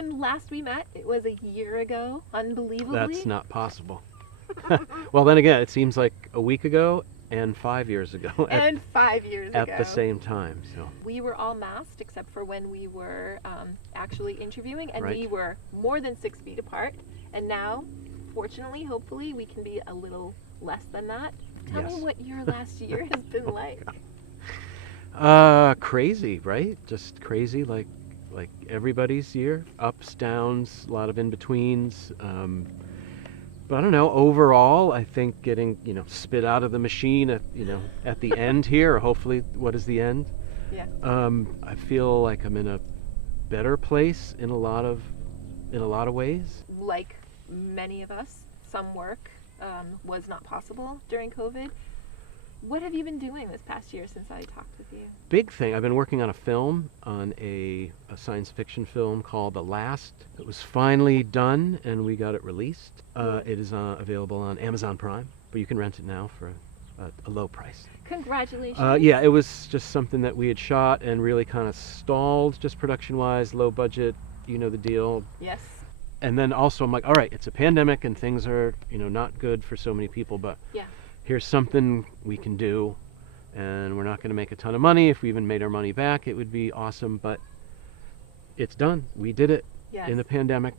when last we met, it was a year ago, unbelievably. That's not possible. Well, then again, it seems like a week ago and 5 years ago. And 5 years ago. At the same time, so. We were all masked except for when we were actually interviewing, and Right. we were more than 6 feet apart. And now, fortunately, hopefully, we can be a little less than that. Tell Yes. me what your last year has been like. Crazy, right? Just crazy, like everybody's year. Ups, downs, a lot of in-betweens. But I don't know, overall, I think getting, spit out of the machine at the end here, or hopefully what is the end? Yeah. I feel like I'm in a better place in a lot of ways. Like many of us, some work was not possible during COVID. What have you been doing this past year since I talked with you? Big thing, I've been working on a film, on a science fiction film called The Last. It was finally done and we got it released. It is available on Amazon Prime, but you can rent it now for a low price. Congratulations. Yeah, it was just something that we had shot and really kind of stalled, just production-wise, low budget, you know the deal. Yes. And then also I'm like, all right, it's a pandemic and things are, not good for so many people, but Yeah. here's something we can do, and we're not going to make a ton of money. If we even made our money back, it would be awesome, but it's done. We did it in the pandemic.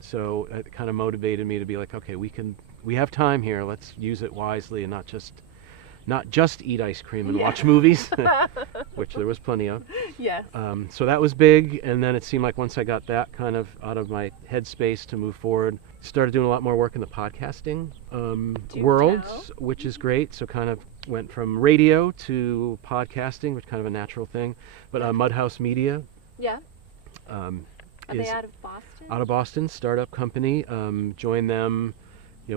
So it kind of motivated me to be like, okay, we have time here. Let's use it wisely and not just eat ice cream and watch movies, which there was plenty of. Yes. So that was big, and then it seemed like once I got that kind of out of my headspace to move forward, started doing a lot more work in the podcasting world, which is great. So kind of went from radio to podcasting, which is kind of a natural thing. But Mudhouse Media. Yeah. Are they out of Boston? Out of Boston, startup company. Joined them,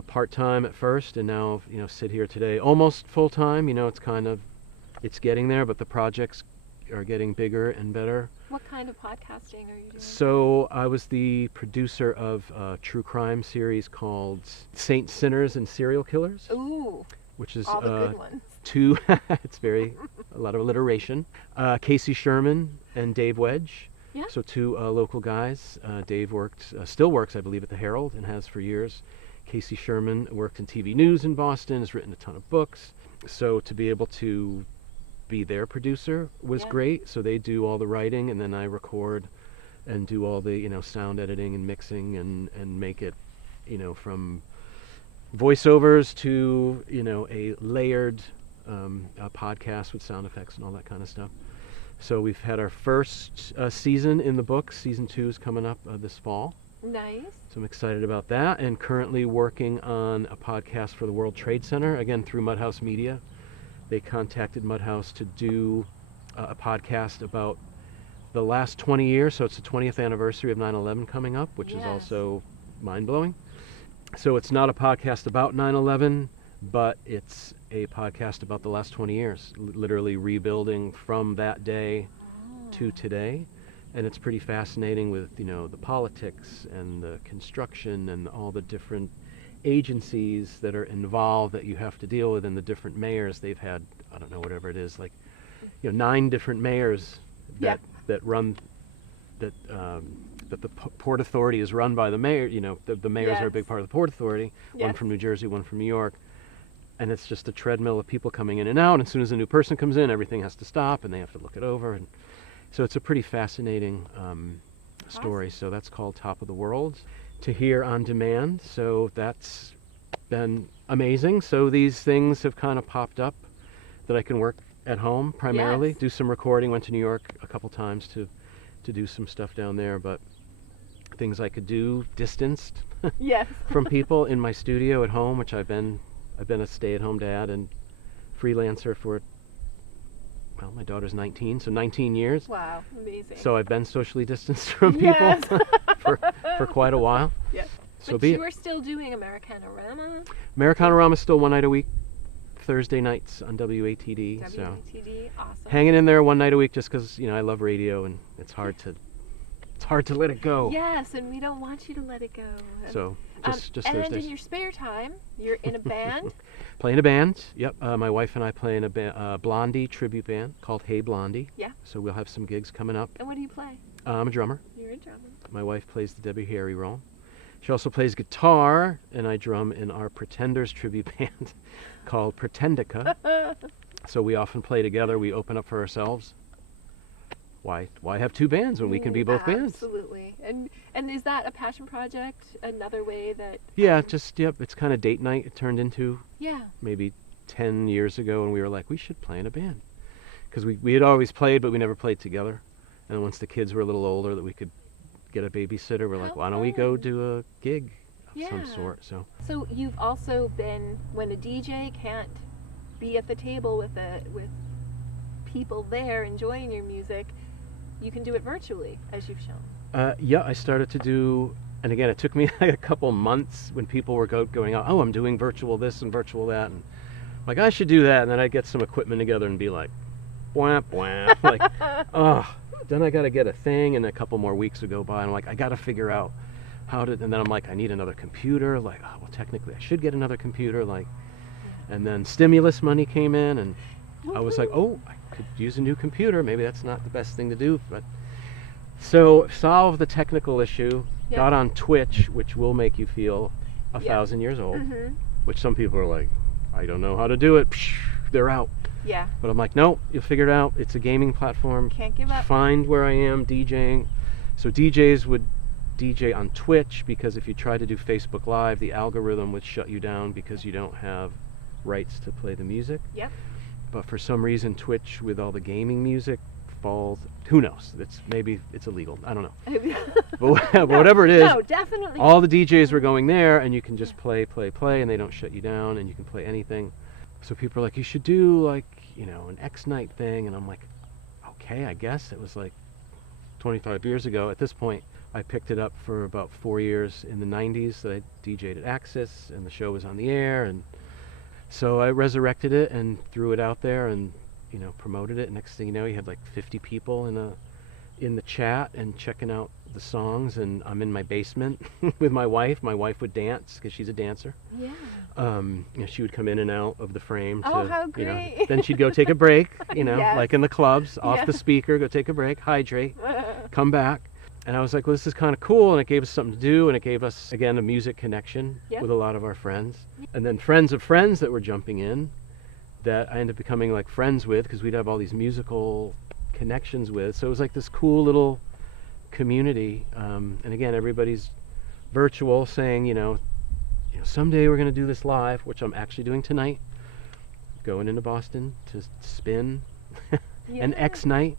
part-time at first, and now, sit here today almost full-time. It's getting there, but the projects are getting bigger and better. What kind of podcasting are you doing? So I was the producer of a true crime series called Saints, Sinners, and Serial Killers. Ooh. Which is all the good ones. It's a lot of alliteration. Casey Sherman and Dave Wedge. Yeah. So two local guys. Dave still works, I believe, at the Herald and has for years. Casey Sherman worked in TV news in Boston, has written a ton of books. So to be able to be their producer was great. So they do all the writing, and then I record and do all the sound editing and mixing and make it from voiceovers to a layered podcast with sound effects and all that kind of stuff. So we've had our first season in the books. Season 2 is coming up this fall. Nice. So I'm excited about that, and currently working on a podcast for the World Trade Center, again through Mudhouse Media. They contacted Mudhouse to do a podcast about the last 20 years, so it's the 20th anniversary of 9/11 coming up, which is also mind-blowing. So it's not a podcast about 9/11, but it's a podcast about the last 20 years, literally rebuilding from that day to today. And it's pretty fascinating with, the politics and the construction and all the different agencies that are involved that you have to deal with, and the different mayors. They've had, I don't know, whatever it is, like, 9 different mayors that run, that the Port Authority is run by the mayor. The mayors are a big part of the Port Authority, one from New Jersey, one from New York. And it's just a treadmill of people coming in and out. And as soon as a new person comes in, everything has to stop and they have to look it over. And so it's a pretty fascinating story. So that's called Top of the World, to hear on demand. So that's been amazing. So these things have kind of popped up that I can work at home primarily, do some recording. Went to New York a couple times to do some stuff down there, but things I could do distanced from people in my studio at home, which I've been a stay-at-home dad and freelancer for, well, my daughter's 19, so 19 years. Wow, amazing. So I've been socially distanced from people for quite a while. Yes. So but you are still doing Americanarama? Americanarama is still one night a week, Thursday nights on WATD. WATD, so awesome. hanging in there one night a week just because, I love radio and it's hard to let it go. Yes, and we don't want you to let it go. So just and Thursdays. in your spare time, you're in a band? Playing a band, yep. My wife and I play in a Blondie tribute band called Hey Blondie. Yeah. So we'll have some gigs coming up. And what do you play? I'm a drummer. You're were drumming. My wife plays the Debbie Harry role. She also plays guitar, and I drum in our Pretenders tribute band called Pretendica. So we often play together. We open up for ourselves. Why have two bands when we can be both bands? Absolutely. And is that a passion project? Another way that... Yeah, it's kind of date night. It turned into Yeah. maybe 10 years ago, and we were like, we should play in a band. Because we had always played, but we never played together. And once the kids were a little older that we could get a babysitter, we're like, why don't we go do a gig of some sort? So you've also been, when a DJ can't be at the table with people there enjoying your music, you can do it virtually, as you've shown. Yeah, I started to do, and again, it took me like a couple months when people were going out, oh, I'm doing virtual this and virtual that, and I'm like, I should do that, and then I'd get some equipment together and be like, wham, wham, like, oh, then I got to get a thing, and a couple more weeks would go by, and I'm like, I got to figure out how to, and then I'm like, I need another computer, like, oh, well, technically I should get another computer, like, and then stimulus money came in, and I was like, oh, I could use a new computer, maybe that's not the best thing to do, but, so solved the technical issue, got on Twitch, which will make you feel 1,000 years old, which some people are like, I don't know how to do it, psh, they're out. Yeah. But I'm like, no, you'll figure it out. It's a gaming platform. Can't give up. Find where I am DJing. So DJs would DJ on Twitch, because if you try to do Facebook Live, the algorithm would shut you down because you don't have rights to play the music. Yep. But for some reason, Twitch with all the gaming music falls. Who knows? Maybe it's illegal. I don't know. But whatever it is, no, definitely. all the DJs were going there, and you can just play, and they don't shut you down, and you can play anything. So people are like, you should do like, an X night thing, and I'm like, okay, I guess. It was like 25 years ago. At this point, I picked it up for about 4 years in the 90s that I DJ'd at Axis, and the show was on the air, and so I resurrected it and threw it out there and promoted it. Next thing you know, you had like 50 people in the chat and checking out the songs, and I'm in my basement with my wife. My wife would dance because she's a dancer. Yeah. She would come in and out of the frame. Oh, how great. Then she'd go take a break, Yes. like in the clubs, off the speaker, go take a break, hydrate, come back. And I was like, well, this is kind of cool, and it gave us something to do, and it gave us, again, a music connection with a lot of our friends. And then friends of friends that were jumping in that I ended up becoming like friends with, because we'd have all these musical connections with. So it was like this cool little community. And again, everybody's virtual, saying, someday we're going to do this live, which I'm actually doing tonight. Going into Boston to spin an X night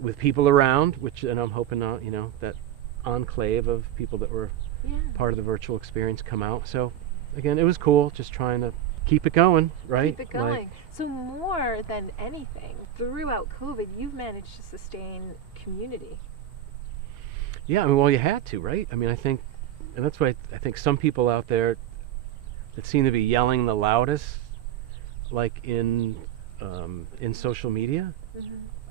with people around, and I'm hoping that enclave of people that were part of the virtual experience come out. So again, it was cool, just trying to keep it going, right? Keep it going. So more than anything, throughout COVID, you've managed to sustain community. Yeah, well, you had to, right? I think, and that's why I think some people out there that seem to be yelling the loudest, like in social media,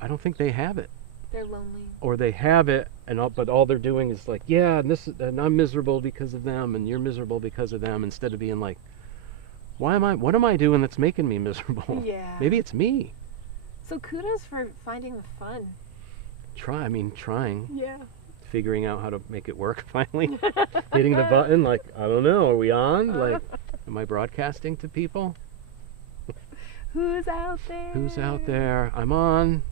I don't think they have it. They're lonely. Or they have it, but all they're doing is like, and I'm miserable because of them, and you're miserable because of them, instead of being like, what am I doing that's making me miserable? Yeah. Maybe it's me. So kudos for finding the fun. Trying. Yeah. Figuring out how to make it work finally. Hitting the button, like, I don't know, are we on? Like, am I broadcasting to people? Who's out there? Who's out there? I'm on.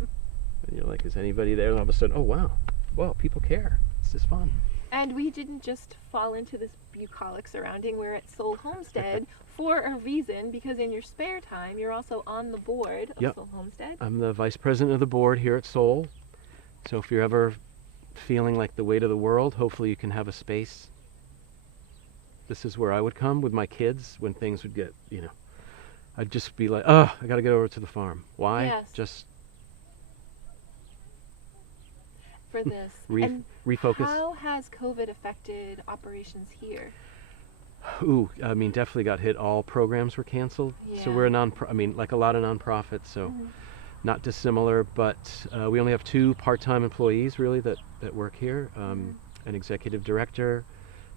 And you're like, is anybody there? And all of a sudden, oh wow, well, people care. This is fun. And we didn't just fall into this bucolic surrounding. We're at Seoul Homestead for a reason, because in your spare time, you're also on the board of Seoul Homestead. I'm the vice president of the board here at Seoul. So if you're ever feeling like the weight of the world, hopefully you can have a space. This is where I would come with my kids when things would get, I'd just be like, I got to get over to the farm. Why? Yes. Just for this. refocus. How has COVID affected operations here? Ooh, definitely got hit. All programs were canceled. Yeah. So we're like a lot of nonprofits, so not dissimilar, but we only have 2 part-time employees really that work here, an executive director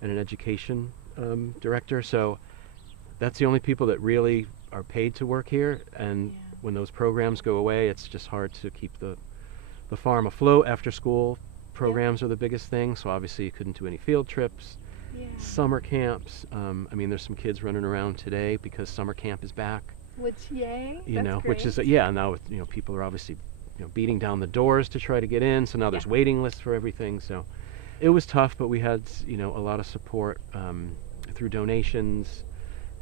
and an education director. So that's the only people that really are paid to work here, and when those programs go away, it's just hard to keep the farm afloat. After school programs are the biggest thing. So obviously you couldn't do any field trips, Yeah. summer camps. I mean, there's some kids running around today because summer camp is back. Which, yay. You That's know, great. which is now with, people are obviously beating down the doors to try to get in. So now there's waiting lists for everything. So it was tough, but we had a lot of support through donations,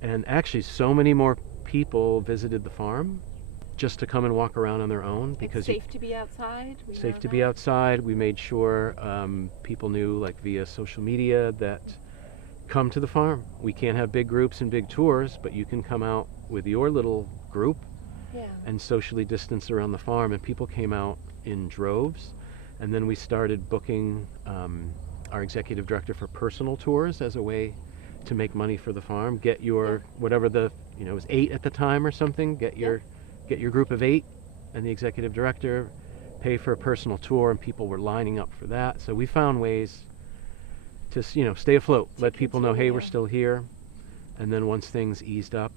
and actually so many more people visited the farm just to come and walk around on their own because it's safe to be outside. Safe to be outside. We made sure people knew, like via social media, that come to the farm. We can't have big groups and big tours, but you can come out with your little group and socially distance around the farm. And people came out in droves. And then we started booking our executive director for personal tours as a way to make money for the farm. Get your whatever it was 8 at the time or something. Get your group of 8 and the executive director, pay for a personal tour, and people were lining up for that. So we found ways to stay afloat, let people know, hey, we're still here. And then once things eased up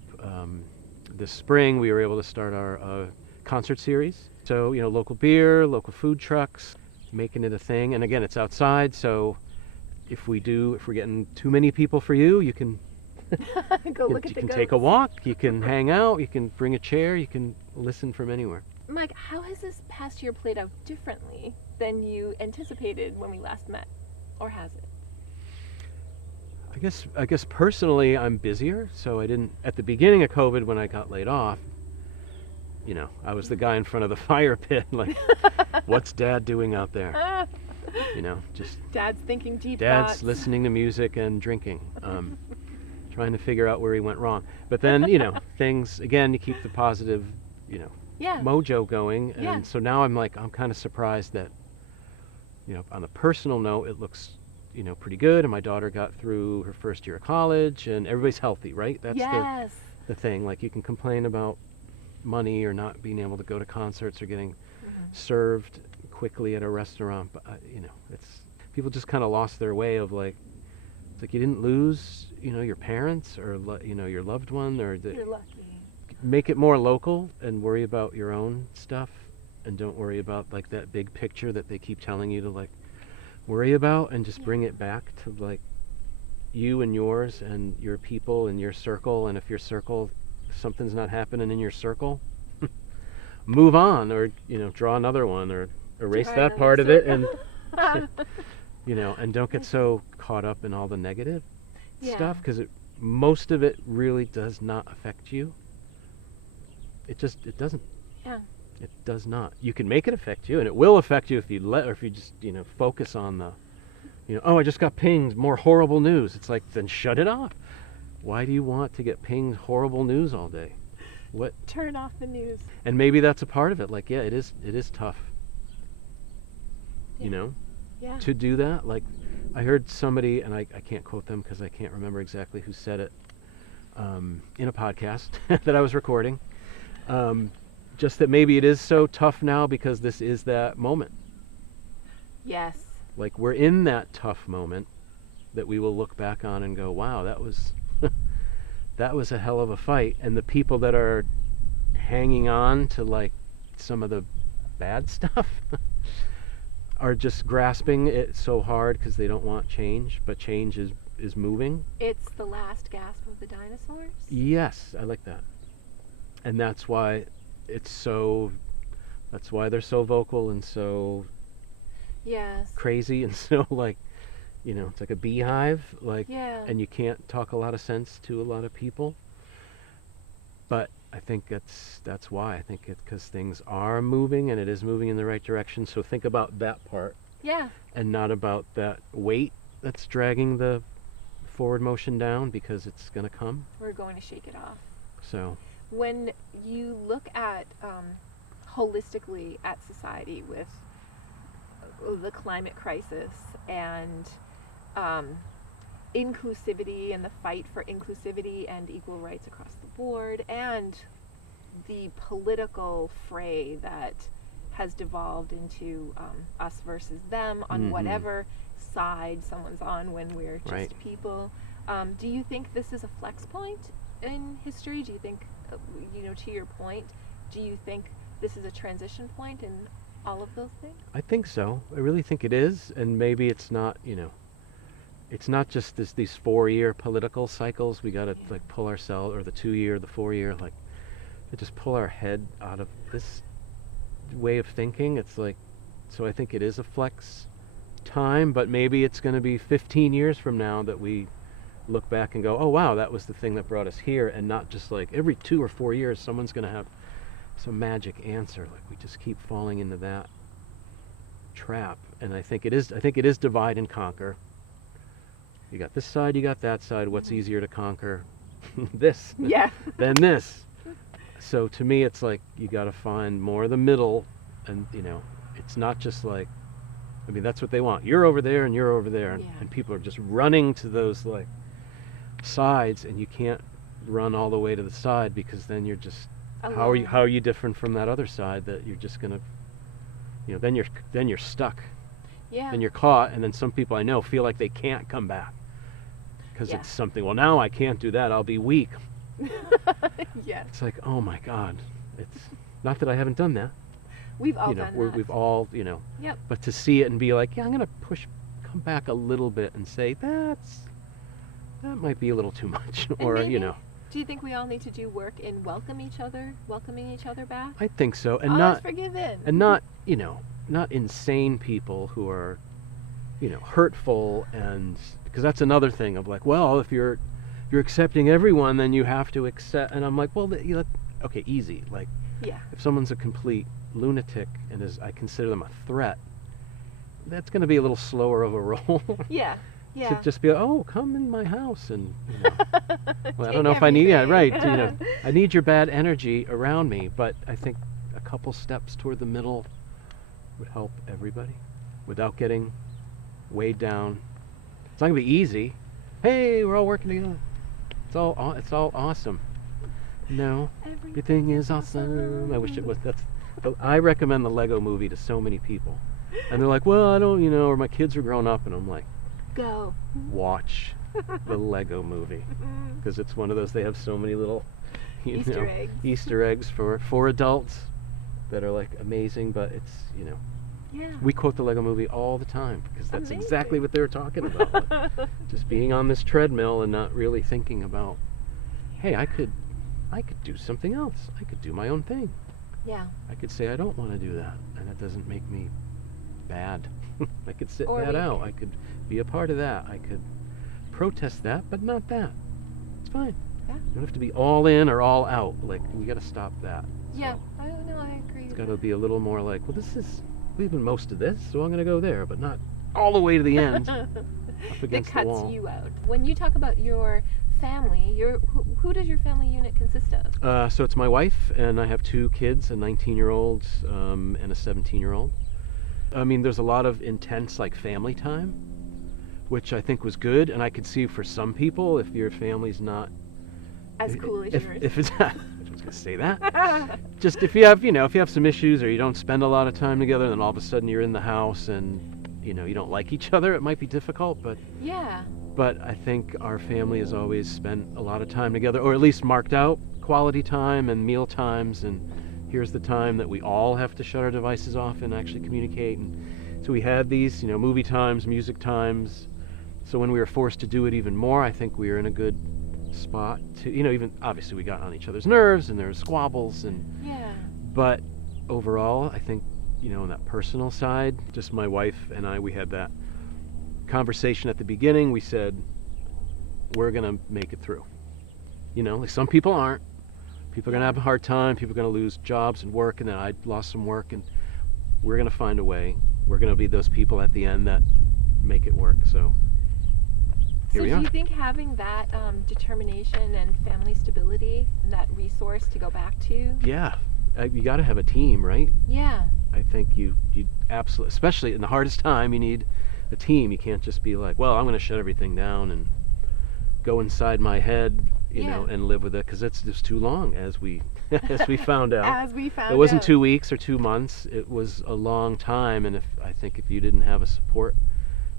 this spring, we were able to start our concert series. So local beer, local food trucks, making it a thing. And again, it's outside, so if we're getting too many people for you, you can go look at you the can goats. take a walk, you can hang out, you can bring a chair, you can listen from anywhere. Mike, how has this past year played out differently than you anticipated when we last met, or has it? I guess personally I'm busier, so I didn't at the beginning of COVID when I got laid off. I was the guy in front of the fire pit, like, what's Dad doing out there? Just Dad's thinking deep Dad's thoughts. listening to music and drinking, trying to figure out where he went wrong. But then, things, again, you keep the positive, mojo going. And so now I'm kind of surprised that, on a personal note, it looks, pretty good. And my daughter got through her first year of college, and everybody's healthy, right? That's the thing. Like, you can complain about money or not being able to go to concerts or getting served quickly at a restaurant, but it's people just kind of lost their way of it's like you didn't lose your parents or your loved one, or You're lucky. Make it more local and worry about your own stuff, and don't worry about that big picture that they keep telling you to worry about, and just bring it back to you and yours and your people and your circle. And if your circle, something's not happening in your circle, move on, or draw another one, or erase that part of it, and and don't get so caught up in all the negative stuff, because most of it really does not affect you. It doesn't. It does not. You can make it affect you, and it will affect you if you just focus on the oh, I just got pinged, more horrible news. It's like, then shut it off. Why do you want to get pinged horrible news all day? What? Turn off the news. And maybe that's a part of it. It is tough. To do that. I heard somebody, and I can't quote them because I can't remember exactly who said it, in a podcast that I was recording. Just that maybe it is so tough now because this is that moment. Yes. We're in that tough moment that we will look back on and go, wow, that was that was a hell of a fight. And the people that are hanging on to some of the bad stuff are just grasping it so hard because they don't want change, but change is moving. It's the last gasp of the dinosaurs? Yes, I like that. And that's why that's why they're so vocal and so crazy and so it's like a beehive, and you can't talk a lot of sense to a lot of people. But I think that's why. I think because things are moving, and it is moving in the right direction. So think about that part. Yeah. And not about that weight that's dragging the forward motion down, because it's going to come. We're going to shake it off. So when you look at holistically at society with the climate crisis and inclusivity and the fight for inclusivity and equal rights across the board, and the political fray that has devolved into us versus them on whatever side someone's on when we're just people. Do you think this is a flex point in history? Do you think, to your point, do you think this is a transition point in all of those things? I think so. I really think it is, and maybe it's not, it's not just these 4-year political cycles. We got to like pull ourselves, or the 2-year, the 4-year, like to just pull our head out of this way of thinking. It's like, so I think it is a flex time, but maybe it's going to be 15 years from now that we look back and go, oh wow, that was the thing that brought us here, and not just like every 2 or 4 years someone's going to have some magic answer. Like we just keep falling into that trap. And I think it is divide and conquer. You got this side, you got that side. What's easier to conquer? This than this. So to me it's like you got to find more of the middle, and it's not just like, I mean, that's what they want. You're over there and you're over there, and people are just running to those like sides, and you can't run all the way to the side, because then you're just how are you different from that other side that you're just gonna, then you're stuck. Yeah. Then you're caught, and then some people I know feel like they can't come back because it's something. Well, now I can't do that. I'll be weak. Yeah. It's like, oh my God. It's not that I haven't done that. We've all done that. We've all, Yep. But to see it and be like, yeah, I'm gonna come back a little bit and say that might be a little too much, or maybe, do you think we all need to do work in welcoming each other back? I think so, and all not is forgiven. and not not insane people who are hurtful, and because that's another thing of like, well, if you're accepting everyone, then you have to accept, and I'm like, well, okay, easy, like, if someone's a complete lunatic and I consider them a threat, that's going to be a little slower of a roll. Yeah. To just be, oh, come in my house, and well, I don't know if I need, right, I need your bad energy around me, but I think a couple steps toward the middle would help everybody without getting weighed down. It's not gonna be easy. Hey, we're all working together. It's all awesome. No, everything is awesome. I wish it was. I recommend the Lego Movie to so many people, and they're like, well, I don't, or my kids are grown up, and I'm like, go watch the Lego Movie, because it's one of those, they have so many little Easter eggs for adults that are like amazing, but it's we quote the Lego Movie all the time, because that's exactly what they were talking about, like, just being on this treadmill and not really thinking about, hey, I could do something else. I could do my own thing. Yeah. I could say I don't want to do that, and it doesn't make me bad. I could sit that out. I could be a part of that. I could protest that, but not that. It's fine. Yeah. You don't have to be all in or all out. Like, we got to stop that. Yeah. So I don't know. I agree. It's got to be a little more like, well, leaving most of this, so I'm going to go there, but not all the way to the end. Up against the wall. That cuts you out. When you talk about your family, who does your family unit consist of? So it's my wife, and I have 2 kids, a 19-year-old and a 17-year-old. I mean, there's a lot of intense like family time, which I think was good, and I could see for some people, if your family's not as cool as yours. If it's I was gonna say that. Just if you have some issues, or you don't spend a lot of time together, then all of a sudden you're in the house and you don't like each other, it might be difficult, but I think our family has always spent a lot of time together, or at least marked out quality time and meal times, and here's the time that we all have to shut our devices off and actually communicate. And so we had these, movie times, music times. So when we were forced to do it even more, I think we were in a good spot to, even obviously we got on each other's nerves and there were squabbles, but overall, I think, on that personal side, just my wife and I, we had that conversation at the beginning. We said, we're going to make it through. Like some people aren't. People are going to have a hard time. People are going to lose jobs and work, and then I lost some work, and we're going to find a way. We're going to be those people at the end that make it work. So here we are. So do you think having that determination and family stability, and that resource to go back to? Yeah. You got to have a team, right? Yeah. I think you absolutely, especially in the hardest time, you need a team. You can't just be like, well, I'm going to shut everything down and go inside my head, and live with it, because it's just too long, as we found out. It wasn't 2 weeks or 2 months. It was a long time, and I think if you didn't have a support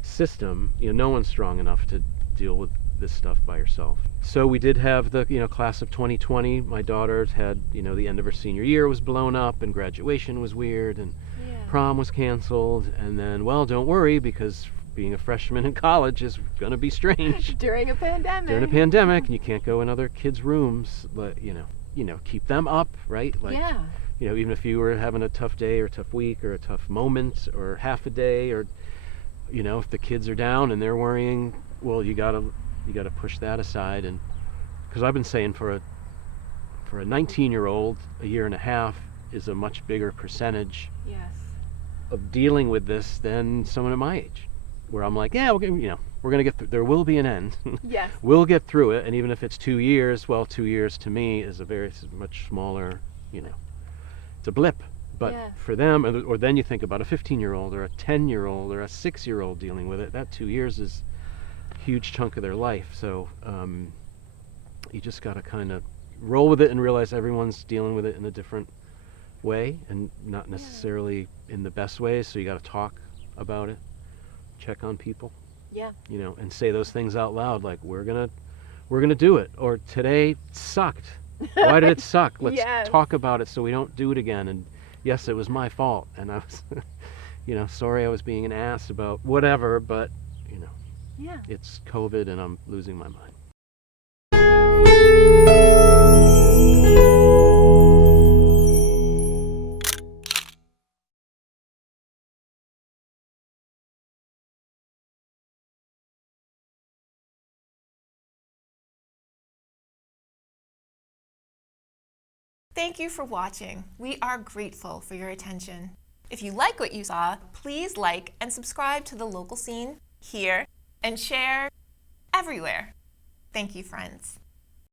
system, no one's strong enough to deal with this stuff by yourself. So we did have the class of 2020. My daughter had the end of her senior year was blown up, and graduation was weird, and prom was canceled, and then, well, don't worry, because being a freshman in college is going to be strange. During a pandemic. During a pandemic, and you can't go in other kids' rooms, but, keep them up, right? Like, yeah. Even if you were having a tough day or a tough week or a tough moment or half a day, or, if the kids are down and they're worrying, well, you gotta push that aside. And because I've been saying for a 19-year-old, a year and a half is a much bigger percentage Yes. of dealing with this than someone at my age, where I'm like, yeah, we're gonna get through. There will be an end. Yes. We'll get through it, and even if it's 2 years, well, 2 years to me is much smaller. It's a blip. But Yes. for them, or then you think about a 15-year-old or a 10-year-old or a 6-year-old dealing with it. That 2 years is a huge chunk of their life. So you just got to kind of roll with it and realize everyone's dealing with it in a different way, and not necessarily in the best way. So you got to talk about it, check on people. Yeah. And say those things out loud, like we're gonna do it, or today sucked. Why did it suck? Let's Yes. talk about it so we don't do it again. And yes, it was my fault, and I was, sorry I was being an ass about whatever, but Yeah. it's COVID and I'm losing my mind. Thank you for watching. We are grateful for your attention. If you like what you saw, please like and subscribe to The Local Scene here and share everywhere. Thank you, friends.